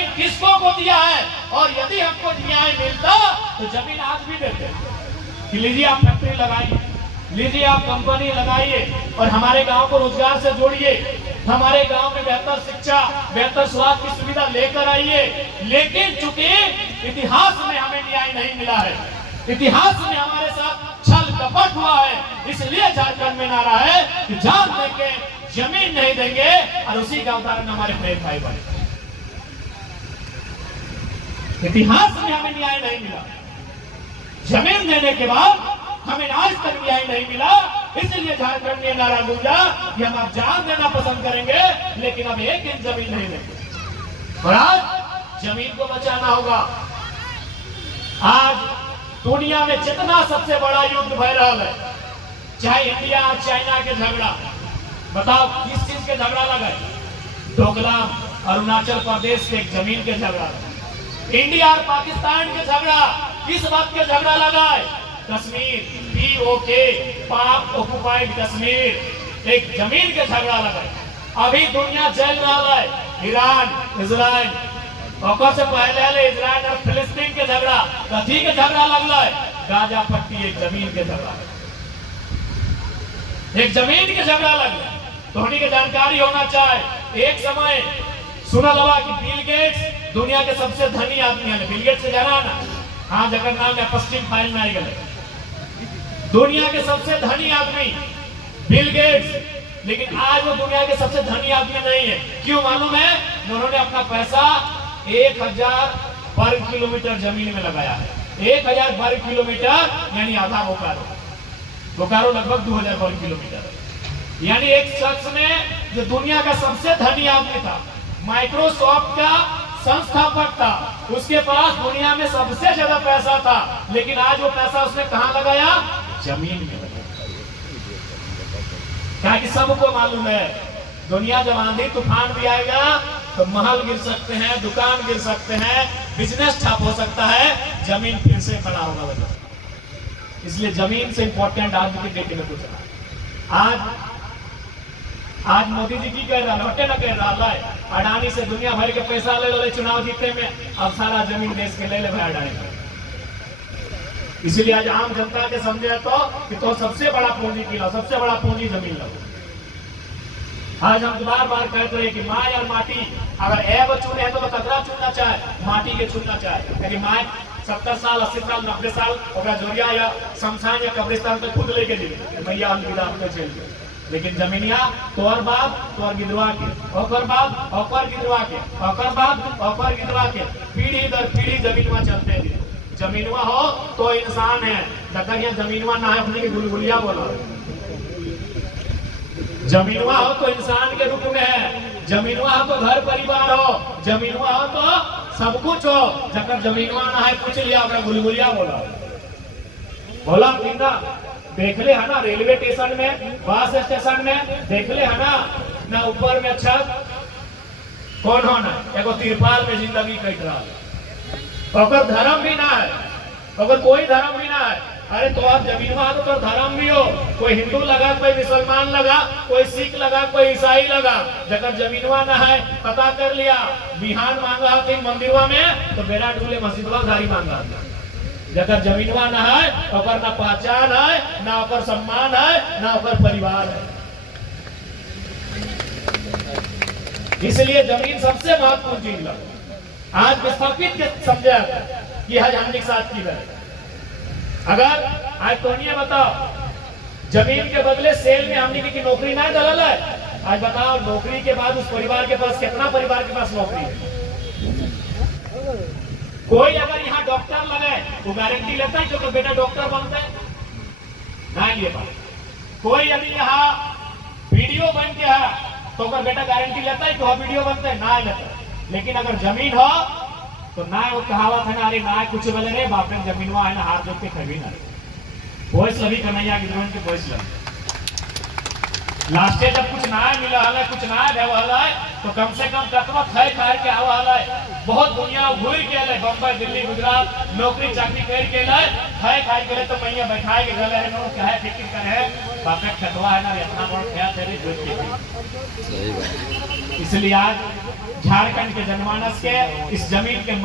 जमीन किसको को दिया है, और यदि हमको न्याय मिलता तो जमीन आज भी देते कि लीजिए आप फैक्ट्री लगाइए, लीजिए आप कंपनी लगाइए और हमारे गांव को रोजगार से जोड़िए, हमारे गांव में बेहतर शिक्षा, बेहतर स्वास्थ्य की सुविधा लेकर आइए। लेकिन चूंकि इतिहास में हमें न्याय नहीं मिला है, इतिहास में हमारे साथ छल कपट हुआ है, इसलिए झारखंड में नारा है कि जान देंगे जमीन नहीं देंगे, और उसी का उदाहरण हमारे प्रेम भाई बने। इतिहास में हमें न्याय नहीं मिला, जमीन देने के बाद हमें आज तक न्याय नहीं मिला, इसलिए झारखंड में नारा गूंजा कि हम अब जान देना पसंद करेंगे लेकिन अब एक इंच जमीन नहीं देंगे। और आज जमीन को बचाना होगा। आज दुनिया में जितना सबसे बड़ा युद्ध भय रहा है, चाहे इंडिया और चाइना के झगड़ा, बताओ किस चीज के झगड़ा लगा है? डोकलाम अरुणाचल प्रदेश के एक जमीन के झगड़ा, इंडिया और पाकिस्तान के झगड़ा, किस बात के झगड़ा लगा है? कश्मीर, POK, पाक ऑक्युपाइड कश्मीर, एक जमीन के झगड़ा लगा है। अभी दुनिया जल रहा है, ईरान, इजराइल, और से पहले इजराइल और फिलिस्तीन के झगड़ा, कथी के झगड़ा लगला है? गाजा पट्टी, एक जमीन के झगड़ा, एक जमीन के झगड़ा लगला। धोनी की जानकारी होना चाहे, एक समय सुना लगा कि बिल गेट्स दुनिया के सबसे धनी आदमी है। बिल गेट्स से जाना ना, हाँ जगह नाम है, पश्चिम फाइल में आई गए, दुनिया के सबसे धनी आदमी बिल गेट्स। लेकिन आज वो दुनिया के सबसे धनी आदमी नहीं है। क्यों मालूम है? उन्होंने अपना पैसा 1000 वर्ग किलोमीटर जमीन में लगाया है। 1000 वर्ग किलोमीटर यानी आधा बोकारो, बोकारो लगभग 2000 वर्ग किलोमीटर, यानी एक शख्स ने जो दुनिया का सबसे धनी आदमी था, माइक्रोसॉफ्ट का संस्थापक था, उसके पास दुनिया में सबसे ज्यादा पैसा था, लेकिन आज वो पैसा उसने कहां लगाया? जमीन में लगाया। क्या कि सबको मालूम है दुनिया जब आंधी तूफान भी आएगा तो महल गिर सकते हैं, दुकान गिर सकते हैं, बिजनेस ठप हो सकता है, जमीन फिर से खड़ा होगा वजह। इसलिए जमीन से इंपॉर्टेंट आज की डेट में कुछ आज मोदी जी की कह रहा है, ना कह रहा है अडानी से दुनिया भर के पैसा ले लो चुनाव जीतने में, अब सारा जमीन देश के ले ले भाई अडानी। इसलिए आज आम जनता के समझे तो सबसे बड़ा पूंजी की लो, सबसे बड़ा पूंजी जमीन लो। आज हम बार बार कहते हैं कि माँ और माटी, अगर एब चुने है तो कतरा चुनना चाहे, माटी के चुनना चाहे, क्योंकि माँ 70 साल 80 साल 90 साल जोरिया या शमशान या कब्रिस्तान पे खुद लेके जीवे, भैया अलविदा आपको चल गए। लेकिन जमीनिया तोर बाप तोर गिदवा के, ओकर बाप ओकर गिदवा के, ओकर बाप ओकर गिदवा के, पीढ़ी दर पीढ़ी जमीनवा चलते हैं। जमीनवा हो तो इंसान है, जगह जमीनवा ना है अपने की गुलगुलिया बोला। जमीनवा हो तो इंसान के रूप में है, जमीनवा हो तो घर परिवार हो, जमीनवा हो तो सब कुछ हो। जब जमीनवा ना है पूछ लिया अपना गुलगुलिया बोला, बोला ठीक ना। देख ले है ना रेलवे स्टेशन में, बस स्टेशन में देख ले है ना ऊपर में छत कौन होना, एगो तिरपाल में जिंदगी कट रहा है, अगर धर्म भी ना है, अगर कोई धर्म भी ना है। अरे तो आप जमीन में तो धर्म भी हो, कोई हिंदू लगा, कोई मुसलमान लगा, कोई सिख लगा, कोई ईसाई लगा, जगह जमीनवा ना है पता कर लिया, बिहान मांगा तीन मंदिरवा में तो बेड़ा डूले मस्जिदवा गाड़ी मांगा। जगह जमीनवा ना है ओकर ना पहचान है, ना ओकर सम्मान है, ना ओकर परिवार है। इसलिए जमीन सबसे महत्वपूर्ण चीज है। आज विस्थापित के समझे कि आज हमने साथ की है। अगर आज तो नहीं बताओ जमीन के बदले सेल में हमने की नौकरी ना दलाल है। आज बताओ नौकरी के बाद उस परिवार के पास कितना परिवार के पास नौकरी है? कोई अगर यहाँ डॉक्टर लगे वो गारंटी लेता है जो बेटा डॉक्टर बनता है? नहीं ले पाए। कोई यदि यहाँ वीडियो बन के है तो अगर बेटा गारंटी लेता है तो वीडियो बनता है? ना लेता। लेकिन अगर जमीन हो तो ना वो कहावत है ना, अरे ना कुछ बोले रे बाप रे जमीनवा है ना हाथ जोड़ के कभी ना वॉइस लभी कन्हैया की जीवन के वॉइस लगी। लास्ट जब कुछ ना मिला है, कुछ ना है तो कम से कम तत्व खाए खाए के आवा है। बहुत दुनिया घूर के है, बम्बई दिल्ली गुजरात नौकरी चाकरी कर के खाए खाए के तो मैया बैठाए के गले है, कहे फिक्र करे बापे खतवा है ना इतना बड़ा क्या तेरे जोड़ के। इसलिए आज झारखंड के जनमानस के इस जमीन के